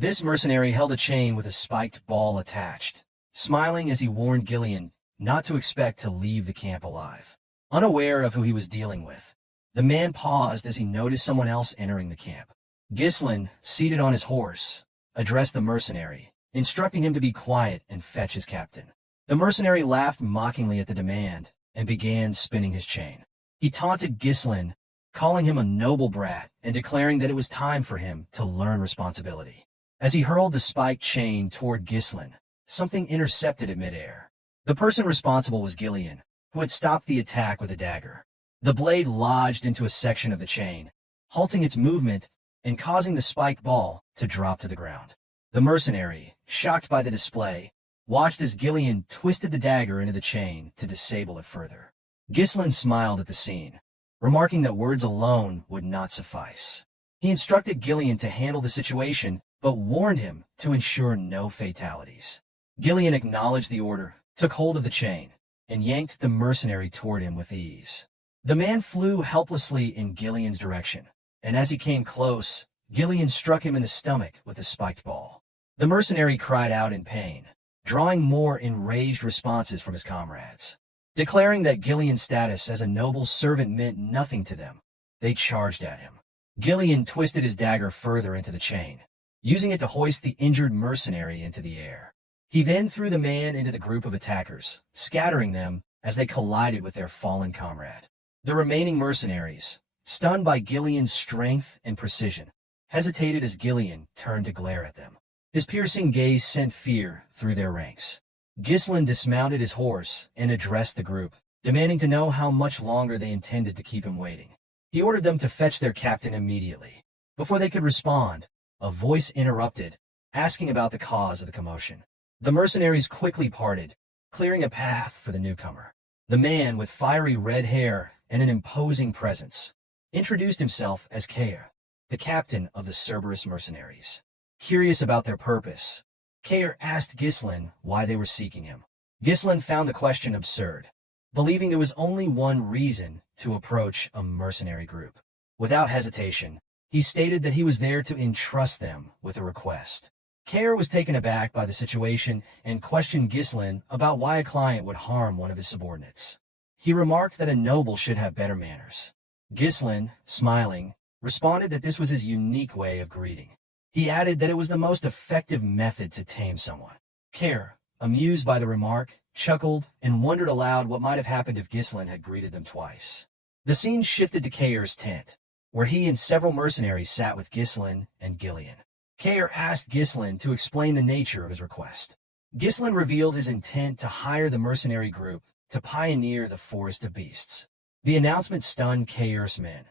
This mercenary held a chain with a spiked ball attached, smiling as he warned Ghislain not to expect to leave the camp alive. Unaware of who he was dealing with, the man paused as he noticed someone else entering the camp. Ghislain, seated on his horse, addressed the mercenary, instructing him to be quiet and fetch his captain. The mercenary laughed mockingly at the demand and began spinning his chain. He taunted Ghislain, calling him a noble brat and declaring that it was time for him to learn responsibility. As he hurled the spiked chain toward Ghislain, something intercepted it midair. The person responsible was Ghislain, who had stopped the attack with a dagger. The blade lodged into a section of the chain, halting its movement and causing the spiked ball to drop to the ground. The mercenary, shocked by the display, watched as Ghislain twisted the dagger into the chain to disable it further. Ghislain smiled at the scene, remarking that words alone would not suffice. He instructed Ghislain to handle the situation, but warned him to ensure no fatalities. Ghislain acknowledged the order, took hold of the chain, and yanked the mercenary toward him with ease. The man flew helplessly in Ghislain's direction, and as he came close, Ghislain struck him in the stomach with a spiked ball. The mercenary cried out in pain, drawing more enraged responses from his comrades. Declaring that Ghislain's status as a noble servant meant nothing to them, they charged at him. Ghislain twisted his dagger further into the chain, using it to hoist the injured mercenary into the air. He then threw the man into the group of attackers, scattering them as they collided with their fallen comrade. The remaining mercenaries, stunned by Ghislain's strength and precision, hesitated as Ghislain turned to glare at them. His piercing gaze sent fear through their ranks. Ghislain dismounted his horse and addressed the group, demanding to know how much longer they intended to keep him waiting. He ordered them to fetch their captain immediately. Before they could respond, a voice interrupted, asking about the cause of the commotion. The mercenaries quickly parted, clearing a path for the newcomer. The man with fiery red hair and an imposing presence introduced himself as Kair, the captain of the Cerberus mercenaries. Curious about their purpose, Kair asked Ghislain why they were seeking him. Ghislain found the question absurd, believing there was only one reason to approach a mercenary group. Without hesitation, he stated that he was there to entrust them with a request. Kair was taken aback by the situation and questioned Ghislain about why a client would harm one of his subordinates. He remarked that a noble should have better manners. Ghislain, smiling, responded that this was his unique way of greeting. He added that it was the most effective method to tame someone. Kair, amused by the remark, chuckled and wondered aloud what might have happened if Ghislain had greeted them twice. The scene shifted to Kair's tent, where he and several mercenaries sat with Ghislain and Ghislain. Kair asked Ghislain to explain the nature of his request. Ghislain revealed his intent to hire the mercenary group to pioneer the Forest of Beasts. The announcement stunned Kair's men,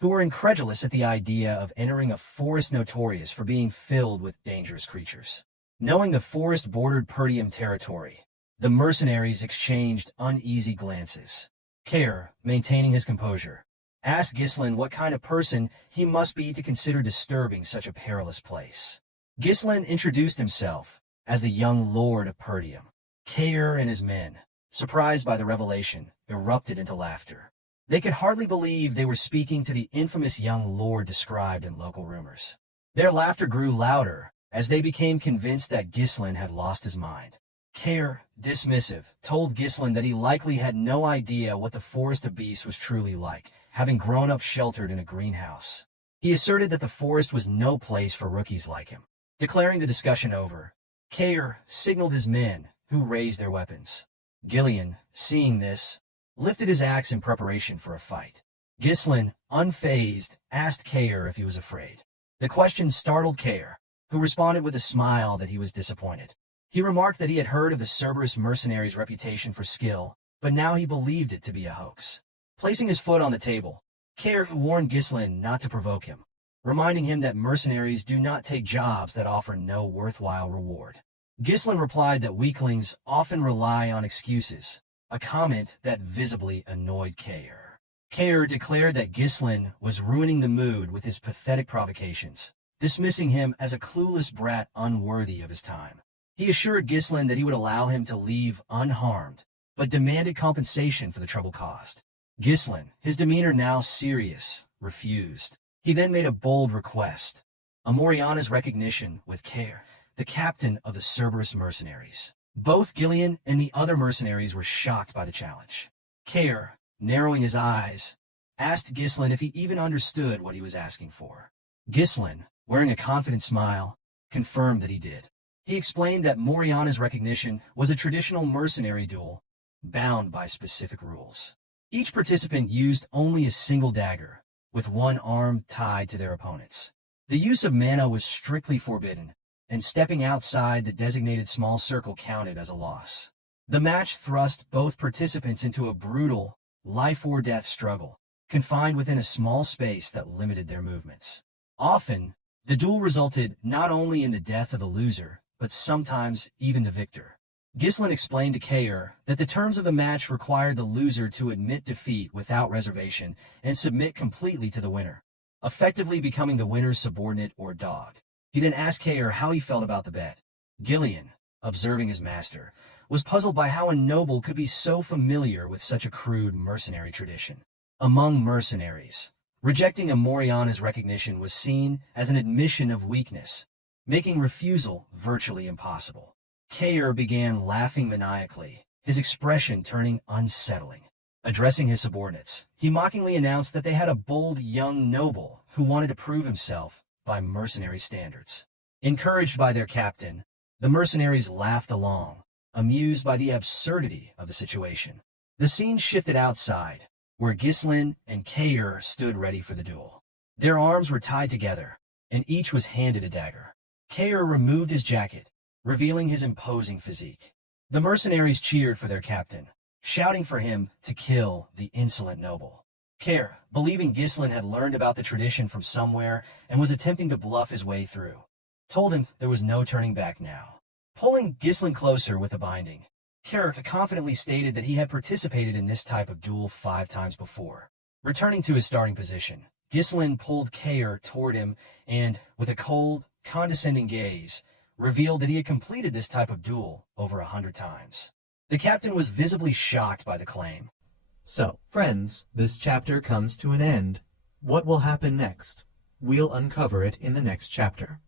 who were incredulous at the idea of entering a forest notorious for being filled with dangerous creatures. Knowing the forest bordered Perdium territory, the mercenaries exchanged uneasy glances. Kair, maintaining his composure, asked Ghislain what kind of person he must be to consider disturbing such a perilous place. Ghislain introduced himself as the young lord of Perdium. Kair and his men, surprised by the revelation, erupted into laughter. They could hardly believe they were speaking to the infamous young lord described in local rumors. Their laughter grew louder as they became convinced that Ghislain had lost his mind. Kair, dismissive, told Ghislain that he likely had no idea what the Forest of Beasts was truly like, having grown up sheltered in a greenhouse. He asserted that the forest was no place for rookies like him. Declaring the discussion over, Kair signaled his men, who raised their weapons. Ghislain, seeing this, lifted his axe in preparation for a fight. Ghislain, unfazed, asked Kair if he was afraid. The question startled Kair, who responded with a smile that he was disappointed. He remarked that he had heard of the Cerberus mercenaries' reputation for skill, but now he believed it to be a hoax. Placing his foot on the table, Kair warned Ghislain not to provoke him, reminding him that mercenaries do not take jobs that offer no worthwhile reward. Ghislain replied that weaklings often rely on excuses, a comment that visibly annoyed Kair. Kair declared that Ghislain was ruining the mood with his pathetic provocations, dismissing him as a clueless brat unworthy of his time. He assured Ghislain that he would allow him to leave unharmed, but demanded compensation for the trouble caused. Ghislain, his demeanor now serious, refused. He then made a bold request, Amoriana's recognition with care, the captain of the Cerberus mercenaries. Both Ghislain and the other mercenaries were shocked by the challenge. Care, narrowing his eyes, asked Ghislain if he even understood what he was asking for. Ghislain, wearing a confident smile, confirmed that he did. He explained that Moriana's recognition was a traditional mercenary duel, bound by specific rules. Each participant used only a single dagger, with one arm tied to their opponent's. The use of mana was strictly forbidden, and stepping outside the designated small circle counted as a loss. The match thrust both participants into a brutal, life-or-death struggle, confined within a small space that limited their movements. Often, the duel resulted not only in the death of the loser, but sometimes even the victor. Ghislain explained to Kair that the terms of the match required the loser to admit defeat without reservation and submit completely to the winner, effectively becoming the winner's subordinate or dog. He then asked Kair how he felt about the bet. Ghislain, observing his master, was puzzled by how a noble could be so familiar with such a crude mercenary tradition. Among mercenaries, rejecting Moriana's recognition was seen as an admission of weakness, making refusal virtually impossible. Kair began laughing maniacally, his expression turning unsettling. Addressing his subordinates, he mockingly announced that they had a bold young noble who wanted to prove himself by mercenary standards. Encouraged by their captain, the mercenaries laughed along, amused by the absurdity of the situation. The scene shifted outside, where Ghislain and Kair stood ready for the duel. Their arms were tied together, and each was handed a dagger. Kair removed his jacket, revealing his imposing physique. The mercenaries cheered for their captain, shouting for him to kill the insolent noble. Kair, believing Ghislain had learned about the tradition from somewhere and was attempting to bluff his way through, told him there was no turning back now. Pulling Ghislain closer with a binding, Kair confidently stated that he had participated in this type of duel 5 times before. Returning to his starting position, Ghislain pulled Kair toward him and, with a cold, condescending gaze, revealed that he had completed this type of duel over 100 times. The captain was visibly shocked by the claim. So, friends, this chapter comes to an end. What will happen next? We'll uncover it in the next chapter.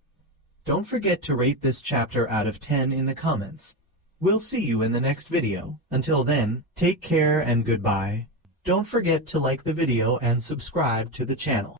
Don't forget to rate this chapter out of 10 in the comments. We'll see you in the next video. Until then, take care and goodbye. Don't forget to like the video and subscribe to the channel.